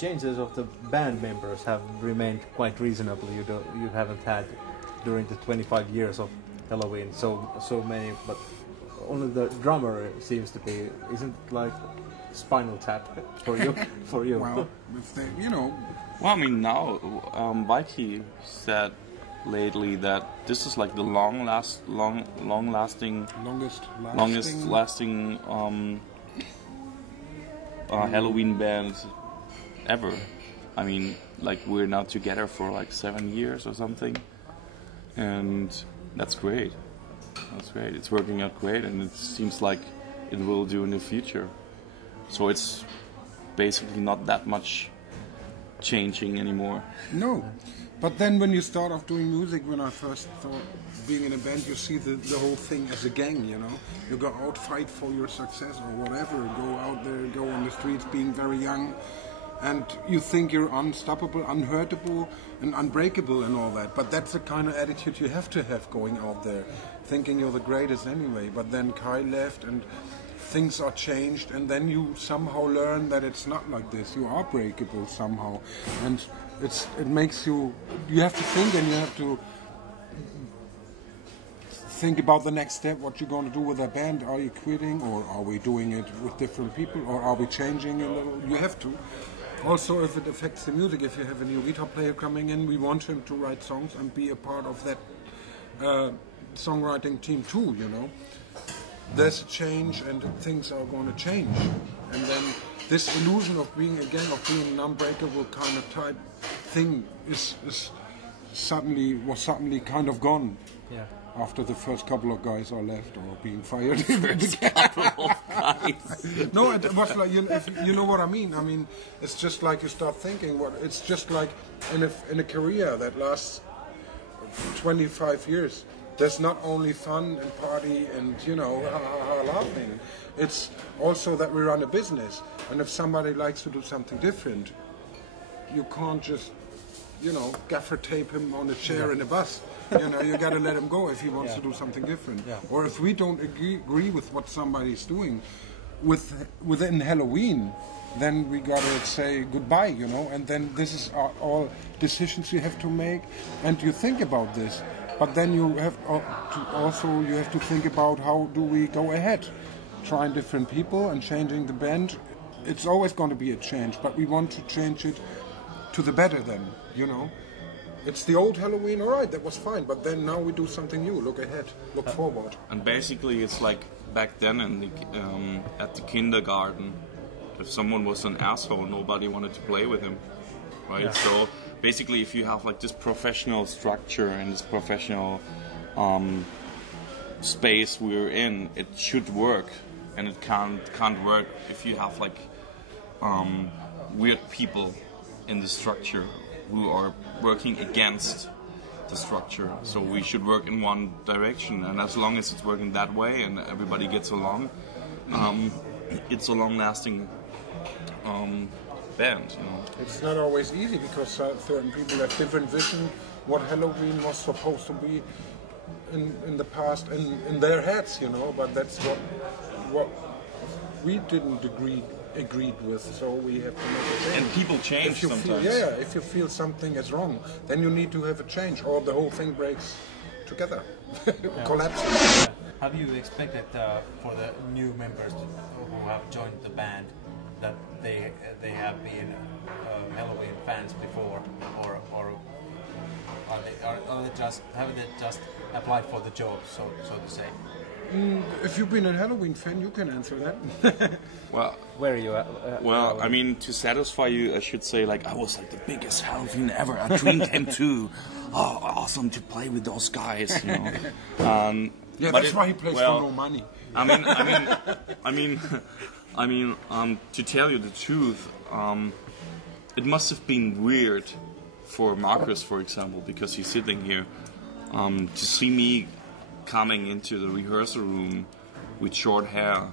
changes of the band members have remained quite reasonable. You haven't had during the 25 years of Helloween so many, but only the drummer seems to be. Isn't it like Spinal Tap for you? For you? Well, if they, you know. Well, I mean, now Mikey said lately that this is like the longest lasting Helloween band ever. I mean, like we're now together for like 7 years or something, and that's great. That's great. It's working out great, and it seems like it will do in the future. So it's basically not that much changing anymore. No, but then when you start off doing music, when I first thought being in a band, you see the whole thing as a gang, you know. You go out, fight for your success or whatever, go out there, go on the streets being very young, and you think you're unstoppable, unhurtable and unbreakable and all that. But that's the kind of attitude you have to have going out there, thinking you're the greatest anyway. But then Kai left and things are changed, and then you somehow learn that it's not like this. You are breakable somehow, and it makes you have to think, and you have to think about the next step, what you're going to do with that band. Are you quitting, or are we doing it with different people, or are we changing a little? You have to. Also, if it affects the music, if you have a new guitar player coming in, we want him to write songs and be a part of that songwriting team too, you know. There's a change and things are going to change, and then this illusion of being a gang, of being an unbreakable kind of type thing was suddenly kind of gone. Yeah. After the first couple of guys are left or being fired. No, it was like, you know what I mean. I mean, it's just like you start thinking. It's just like in a career that lasts 25 years. There's not only fun and party and, you know, laughing. It's also that we run a business. And if somebody likes to do something different, you can't just, you know, gaffer tape him on a chair in a bus. You know, you got to let him go if he wants to do something different. Yeah. Or if we don't agree with what somebody's doing within Helloween, then we got to say goodbye, you know. And then this is all decisions you have to make, and you think about this. But then you have to think about how do we go ahead, trying different people and changing the band. It's always going to be a change, but we want to change it to the better then, you know. It's the old Helloween, all right, that was fine, but then now we do something new, look ahead, look forward. And basically it's like back then at the kindergarten, if someone was an asshole, nobody wanted to play with him, right? Yeah. So basically if you have like this professional structure and this professional space we're in, it should work, and it can't work if you have like weird people in the structure who are working against the structure. So we should work in one direction, and as long as it's working that way and everybody gets along, it's a long-lasting band, you know. It's not always easy because certain people have different vision what Helloween was supposed to be in the past in their heads, you know. But that's what we didn't agreed with, so we have to make a change. And people change sometimes. If you feel something is wrong, then you need to have a change, or the whole thing breaks together, collapses. Yeah. Have you expected for the new members who have joined the band that they have been Helloween fans before, or have they just applied for the job, so to say? If you've been a Helloween fan, you can answer that. Well, where are you at? I mean, to satisfy you, I should say, like, I was like the biggest Helloween ever. A dream came true. Oh, awesome to play with those guys, you know. Yeah, that's why he plays for no money. I mean, to tell you the truth, it must have been weird for Marcus, for example, because he's sitting here, to see me coming into the rehearsal room with short hair,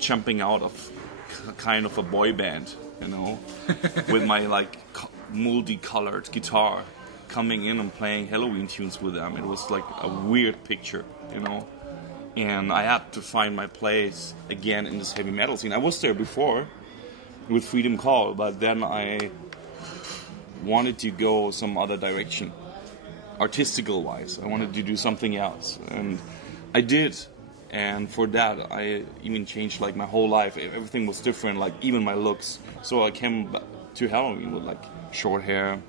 jumping out of kind of a boy band, you know, with my like multicolored guitar, coming in and playing Helloween tunes with them. It was like a weird picture, you know, and I had to find my place again in this heavy metal scene. I was there before, with Freedom Call, but then I wanted to go some other direction, artistical wise. I wanted to do something else, and I did. And for that, I even changed like my whole life. Everything was different, like even my looks. So I came to Helloween with like short hair,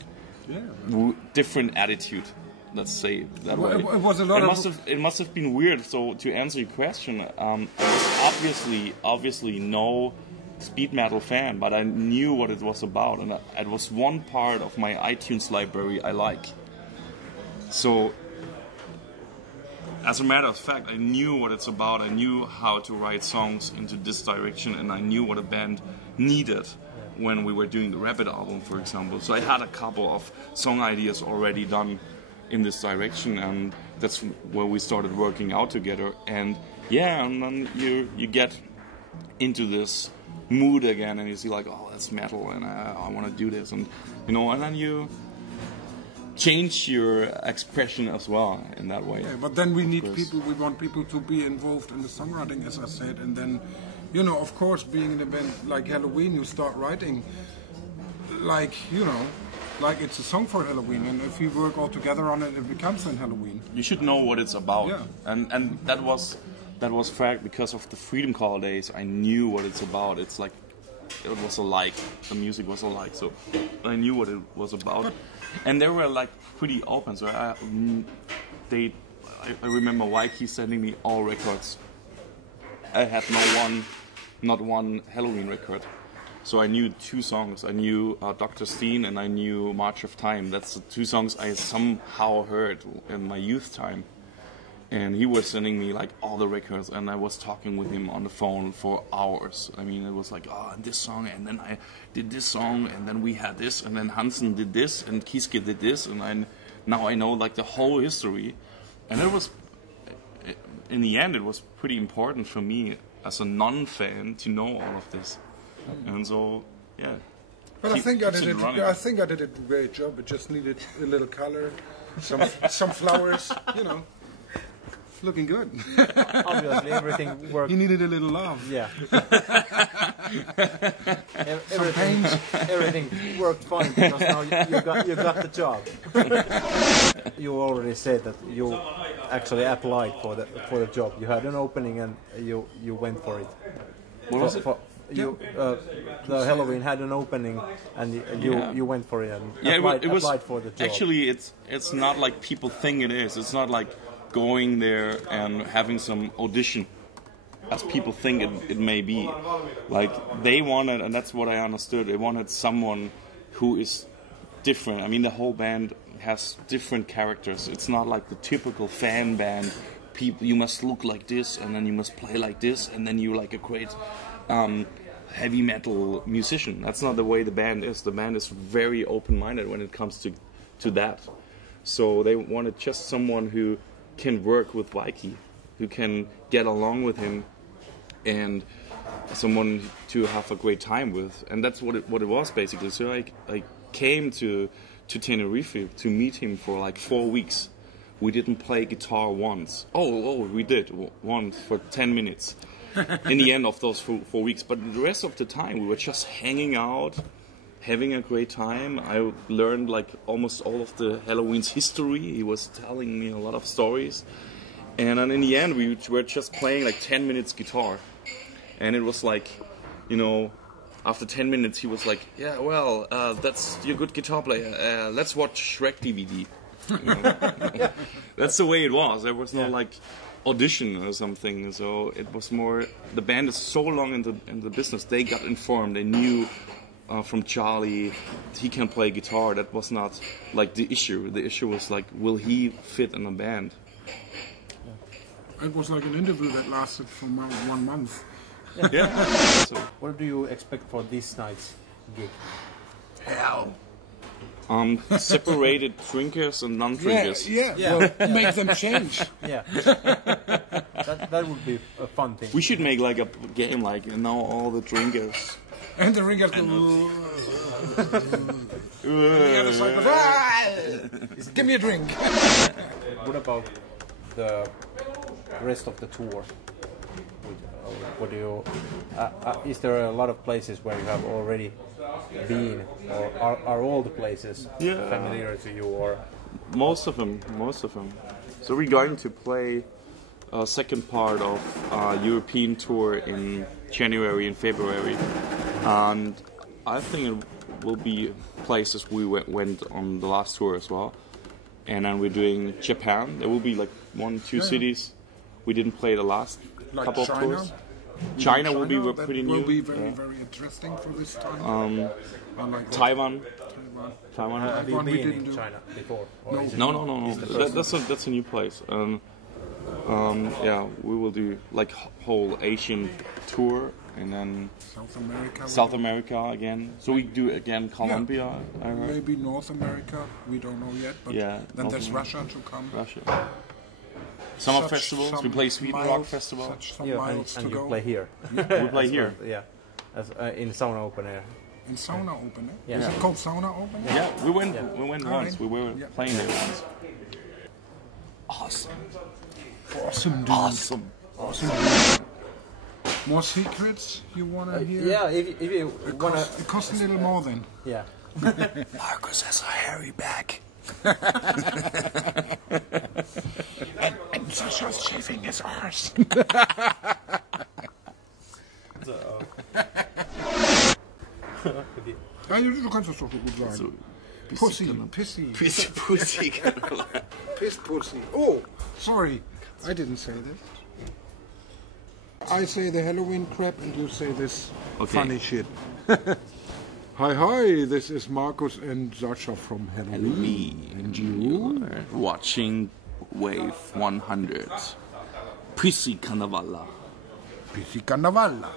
different attitude. Let's say that way. It was a lot it must have been weird. So to answer your question, I was obviously no speed metal fan, but I knew what it was about, and it was one part of my iTunes library I like. So, as a matter of fact, I knew what it's about. I knew how to write songs into this direction, and I knew what a band needed when we were doing the Rabbit album, for example. So I had a couple of song ideas already done in this direction, and that's where we started working out together. And yeah, and then you get into this mood again, and you see like, oh, that's metal, and I want to do this, and and then you change your expression as well in that way. Yeah, but then we need people. We want people to be involved in the songwriting, as I said, and then, of course, being in a band like Helloween, you start writing like like it's a song for Helloween, and if we work all together on it, it becomes an Helloween. You should know what it's about, yeah. And that was fact because of the Freedom Call days. I knew what it's about. It's like it was alike. The music was alike, so I knew what it was about. And they were like pretty open. So I remember Waiki sending me all records. I had not one Helloween record. So I knew 2 songs. I knew Dr. Steen and I knew March of Time. That's the 2 songs I somehow heard in my youth time. And he was sending me like all the records, and I was talking with him on the phone for hours. I mean, it was like, this song, and then I did this song, and then we had this, and then Hansen did this, and Kiske did this, and now I know like the whole history. And it was, in the end, it was pretty important for me as a non-fan to know all of this. And so, yeah. But I think I did a great job. It just needed a little color, some flowers, Looking good. Obviously, everything worked. He needed a little love. Yeah. Everything worked fine because now you got the job. You already said that you actually applied for the job. You had an opening and you went for it. What was it? The Helloween had an opening and you went for it and applied for the job. Actually, it's not like people think it is. It's not like going there and having some audition as people think it may be. Like they wanted, and that's what I understood, they wanted someone who is different. I mean, the whole band has different characters. It's not like the typical fan band. People, you must look like this, and then you must play like this, and then you're like a great heavy metal musician. That's not the way the band is. The band is very open-minded when it comes to that. So they wanted just someone who can work with Waiki, who can get along with him, and someone to have a great time with. And that's what it was basically. So I came to Tenerife to meet him for like 4 weeks. We didn't play guitar once. Oh, we did once for 10 minutes in the end of those 4 weeks. But the rest of the time we were just hanging out, having a great time. I learned like almost all of the Helloween's history. He was telling me a lot of stories. And then in the end we were just playing like 10 minutes guitar. And it was like, after 10 minutes he was like, yeah, well, that's you're a good guitar player. Let's watch Shrek DVD. That's the way it was. There was no like audition or something. So it was more, the band is so long in the business, they got informed. They knew from Charlie, he can play guitar. That was not like the issue. The issue was like, will he fit in a band? It was like an interview that lasted for 1 month. Yeah. So, what do you expect for this night's gig? Hell. Separated drinkers and non-drinkers. Yeah. Well, make them change. Yeah. that would be a fun thing. We should make like a game like, now all the drinkers. And the ringers go. Give me a drink. What about the rest of the tour? What do you? Is there a lot of places where you have already been, or are all the places familiar to you? Or Most of them. So we're going to play a second part of our European tour in January and February, and I think it will be places we went on the last tour as well. And then we're doing Japan. There will be like 1-2 cities we didn't play the last couple of tours. China will be pretty new. Will be very interesting for this time. Taiwan. have you been in China before? Or is it- No. That's a new place. Yeah, we will do like whole Asian tour and then South America again. So we do again Colombia. I heard. Maybe North America. We don't know yet. But Yeah, then North there's America. Russia to come. Russia. Summer Such festivals. some We play Sweden Rock miles- Festival. Such some Yeah, miles and to you go. play here. We play here. Yeah, as, in sauna open air. In sauna open, eh? Yeah. Is it called sauna open? Yeah, we went All once. right. We were Yeah. playing there once. Awesome. Awesome, dude. Awesome. Awesome, dude. More secrets you wanna hear? Yeah, if you wanna, It costs a little more then. yeah. Marcus has a hairy back. And Sasha's shaving his arse. Ja, du kannst das doch so gut sagen. Pussy, pissy, Pussy. piss pussy. Oh, sorry, I didn't say that. I say the Halloween crap and you say this funny shit. Hi, this is Marcus and Sasha from Helloween. And you? Watching Wave 100. Pissy Carnavalla. Pissy Carnavalla.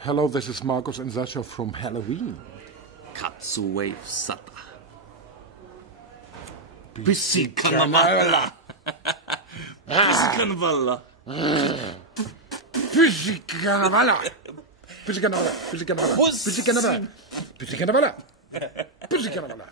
Hello, this is Marcus and Sasha from Helloween. Katsu Wave Sata. Pissy Carnavalla. Pissy Carnavalla. Pissy Carnavalla. Pissy Carnavalla. Pissy Carnavalla. Pissy Carnavalla. Pissy Carnavalla. Pissy Carnavalla.